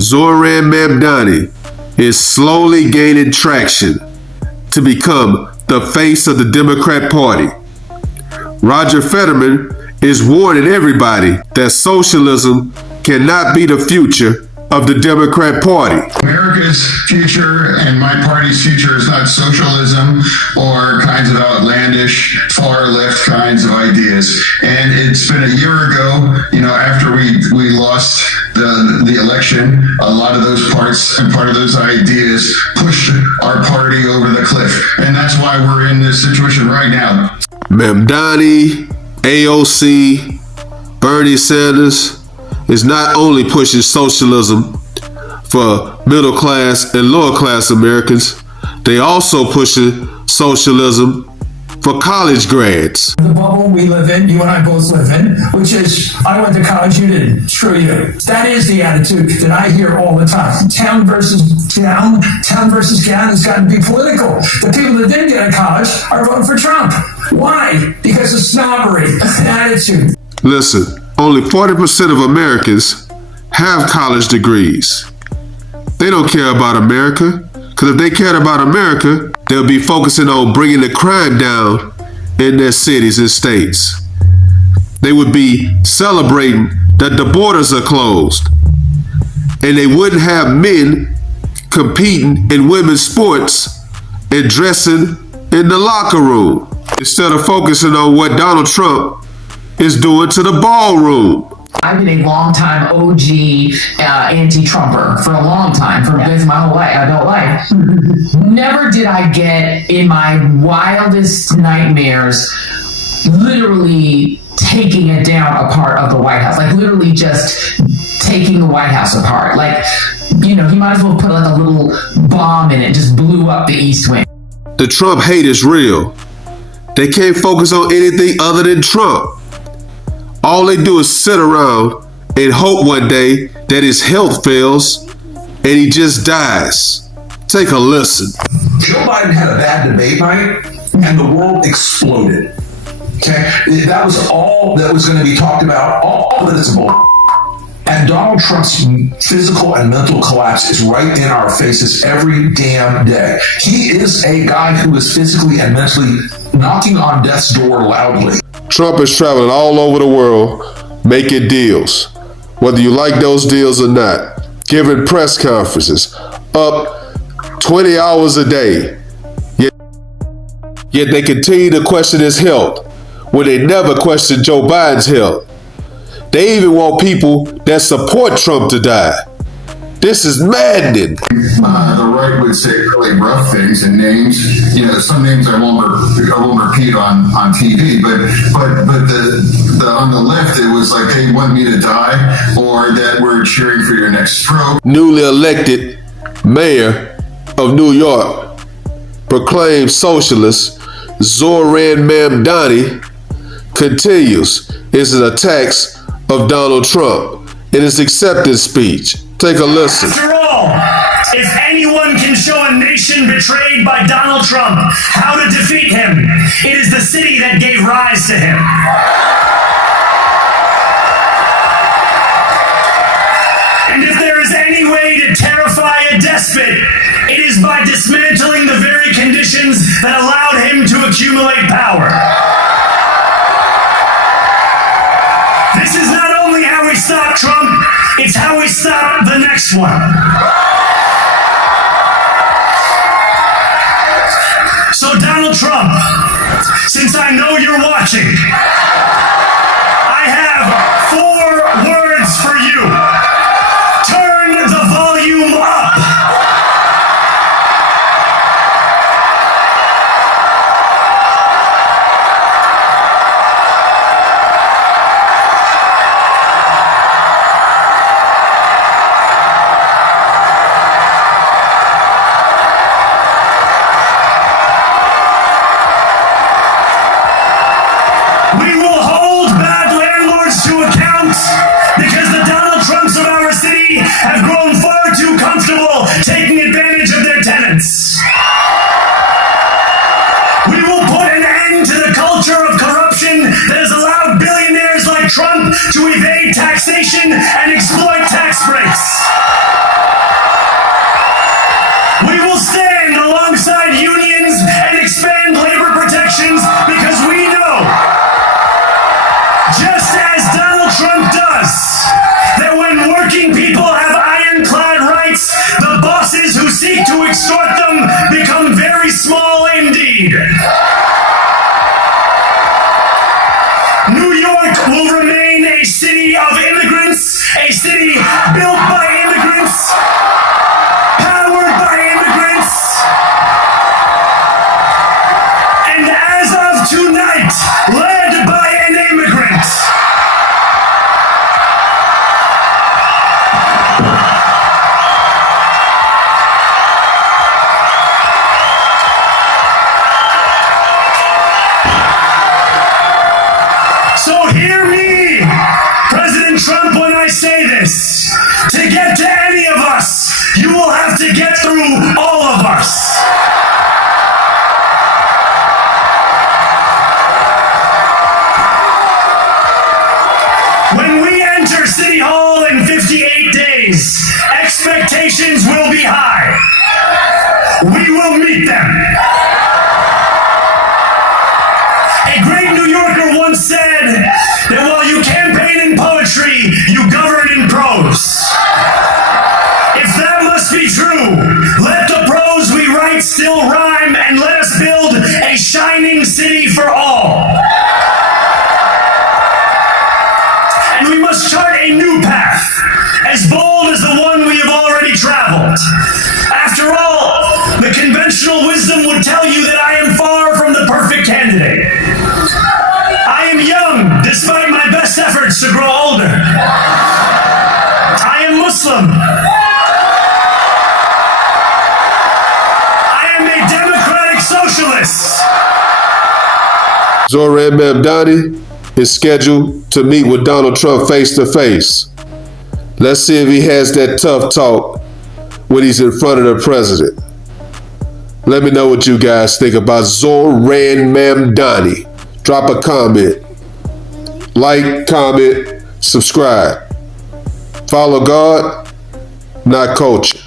Zohran Mamdani is slowly gaining traction to become the face of the Democrat Party. Roger Fetterman is warning everybody that socialism cannot be the future of the Democrat Party. America's future and my party's future is not socialism or kinds of outlandish far left kinds of ideas. And it's been a year ago, after we lost the election, a lot of those parts and part of those ideas pushed our party over the cliff. And that's why we're in this situation right now. Mamdani, AOC, Bernie Sanders is not only pushing socialism for middle class and lower class Americans, they also pushing socialism for college grads. The bubble we live in, you and I both live in, which is, I went to college, you didn't, screw you. That is the attitude that I hear all the time. Town versus gown has gotten to be political. The people that didn't get to college are voting for Trump. Why? Because of snobbery and attitude. Listen, only 40% of Americans have college degrees. They don't care about America, because if they cared about America, they'll be focusing on bringing the crime down in their cities and states. They would be celebrating that the borders are closed, and they wouldn't have men competing in women's sports and dressing in the locker room, instead of focusing on what Donald Trump is doing to the ballroom. I've been a long-time OG anti-Trumper for a long time, for my whole adult life. Never did I get in my wildest nightmares literally taking it down a part of the White House, like literally just taking the White House apart. Like, he might as well put like a little bomb in it, just blew up the East Wing. The Trump hate is real. They can't focus on anything other than Trump. All they do is sit around and hope one day that his health fails and he just dies. Take a listen. Joe Biden had a bad debate night and the world exploded. Okay? That was all that was going to be talked about. All of it is bull. And Donald Trump's physical and mental collapse is right in our faces every damn day. He is a guy who is physically and mentally knocking on death's door loudly. Trump is traveling all over the world making deals, whether you like those deals or not, giving press conferences, up 20 hours a day. Yet they continue to question his health when they never question Joe Biden's health. They even want people that support Trump to die. This is maddening. The right would say really rough things and names. Some names I won't repeat on TV, but the on the left it was like they want me to die, or that we're cheering for your next stroke. Newly elected mayor of New York, proclaimed socialist Zohran Mamdani continues his attacks of Donald Trump in his acceptance speech. Take a listen. After all, if anyone can show a nation betrayed by Donald Trump how to defeat him, it is the city that gave rise to him. And if there is any way to terrify a despot, it is by dismantling the very conditions that allowed him to accumulate power. This is not only how we stop Trump, it's how we stop the next one. So Donald Trump, since I know you're watching, I have 4 words for you. Turn the volume up. We will to get through all of us. When we enter City Hall in 58 days, expectations will be high. We will meet them. A great New Yorker once said that while you campaign in poetry, you govern in prose. If that must be true, let the prose we write still rhyme, and let us build a shining city for all. And we must chart a new path, as bold as the one we have already traveled. After all, the conventional wisdom would tell you that I am far from the perfect candidate. I am young, despite my best efforts to grow older. I am Muslim. I am a democratic socialist. Zohran Mamdani is scheduled to meet with Donald Trump face to face. Let's see if he has that tough talk when he's in front of the president. Let me know what you guys think about Zohran Mamdani. Drop a comment. Like, comment, subscribe. Follow God, not culture.